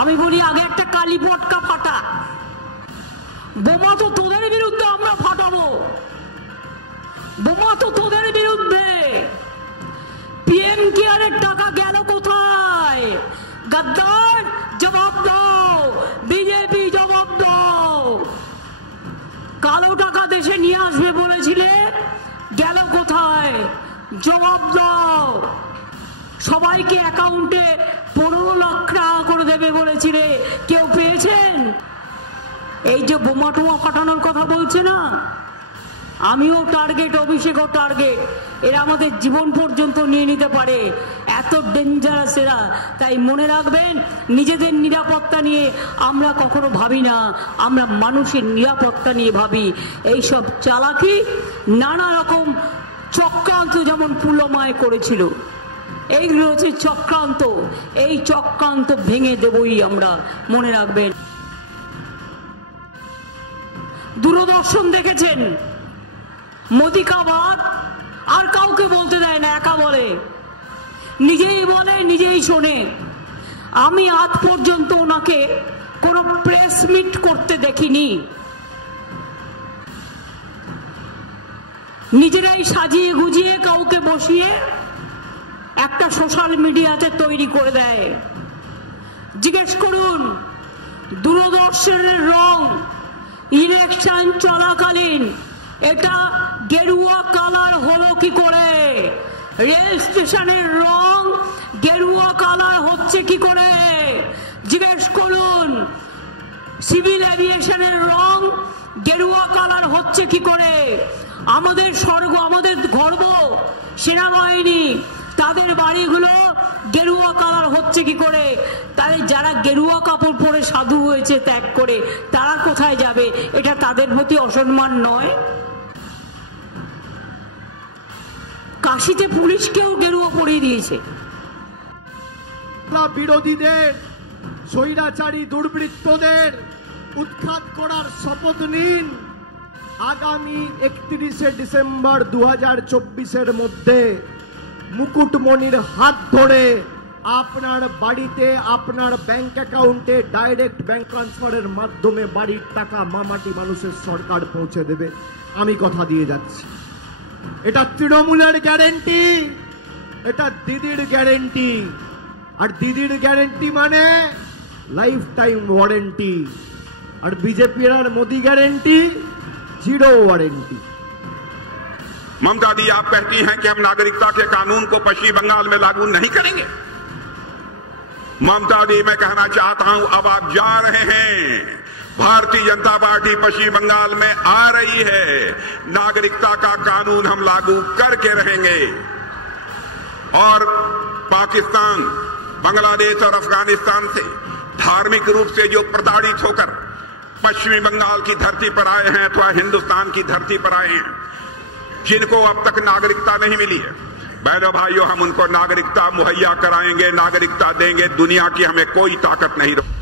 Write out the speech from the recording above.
আমি বলি আগে একটা কালী পটকা ফাটা। বোমা তো তোদের বিরুদ্ধে আমরা ফাটাবো, বোমা তো তোদের বিরুদ্ধে। পিএম কেয়ারের টাকা গেল কোথায়? গদ্দার জবাব দাও, বিজেপি জবাব দাও। কালো টাকা দেশে নিয়ে আসবে বলেছিলে, গেল কোথায়? জবাব দাও। সবাইকে অ্যাকাউন্টে 15 লাখ টাকা করে দেবে বলেছিলে, কেউ পেয়েছেন? এই যে বোমা টোমা ফাটানোর কথা বলছে না, আমিও টার্গেট, অভিষেকও টার্গেট। এরা আমাদের জীবন পর্যন্ত নিয়ে নিতে পারে, এত ডেঞ্জারাস এরা। তাই মনে রাখবেন, নিজেদের নিরাপত্তা নিয়ে আমরা কখনো ভাবি না, আমরা মানুষের নিরাপত্তা নিয়ে ভাবি। এইসব চালাকি, নানা রকম চক্রান্ত যেমন পুলওয়ামায় করেছিল, এইগুলো হচ্ছে চক্রান্ত। এই চক্রান্ত ভেঙে দেবই আমরা, মনে রাখবেন। দূরদর্শন দেখেছেন, মোদি কা বাত আর কাউকে বলতে দেয় না, একা বলে, নিজেই বলে, নিজেই শোনে। আমি আজ পর্যন্ত ওনাকে কোনো প্রেস মিট করতে দেখিনি। নিজেরাই সাজিয়ে গুজিয়ে কাউকে বসিয়ে একটা সোশ্যাল মিডিয়াতে তৈরি করে দেয়। জিজ্ঞেস করুন, দূরদর্শনের রং ইলেকশন চলাকালীন এটা গেরুয়া কালার হলো কি করে? রেল স্টেশনের রং গেরুয়া কালার হচ্ছে কি করে? জিজ্ঞেস করুন, সিভিল এভিয়েশনের রং গেরুয়া কালার হচ্ছে কি করে? আমাদের স্বর্গ, আমাদের গর্ব সেনাবাহিনী, তাদের বাড়িগুলো গেরুয়া কালার হচ্ছে কি করে? তাহলে যারা গেরুয়া কাপড় পরে সাধু হয়েছে ত্যাগ করে, তারা কোথায় যাবে? এটা তাদের প্রতি অসম্মান নয়? কাশিতে পুলিশকেও গেরুয়া পরিয়ে দিয়েছে। বিরোধীদের, স্বৈরাচারী দুর্বৃত্তদের উৎখাত করার শপথ নিন। আগামী 31শে ডিসেম্বর 2024-এর মধ্যে মুকুটমণির হাত ধরে আপনার বাড়িতে, আপনার ব্যাংক অ্যাকাউন্টে ডাইরেক্ট ব্যাংক ট্রান্সফারের মাধ্যমে বাড়ির টাকা মামাটি মানুষের সরকার পৌঁছে দেবে, আমি কথা দিয়ে যাচ্ছি। এটা তৃণমূলের গ্যারেন্টি, এটা দিদির গ্যারেন্টি। আর দিদির গ্যারেন্টি মানে লাইফ টাইম ওয়ারেন্টি। और बीजेपी और मोदी गारंटी 0 वारंटी। ममता दी आप कहती हैं कि हम नागरिकता के कानून को पश्चिम बंगाल में लागू नहीं करेंगे। ममता दी, मैं कहना चाहता हूं, अब आप जा रहे हैं, भारतीय जनता पार्टी पश्चिम बंगाल में आ रही है, नागरिकता का कानून हम लागू करके रहेंगे। और पाकिस्तान, बांग्लादेश और अफगानिस्तान से धार्मिक रूप से जो प्रताड़ित होकर पश्चिमी बंगाल की धरती पर आए हैं अथवा हिंदुस्तान की धरती पर आए हैं, जिनको अब तक नागरिकता नहीं मिली है, बहनों भाइयों, हम उनको नागरिकता मुहैया कराएंगे, नागरिकता देंगे। दुनिया की हमें कोई ताकत नहीं रोक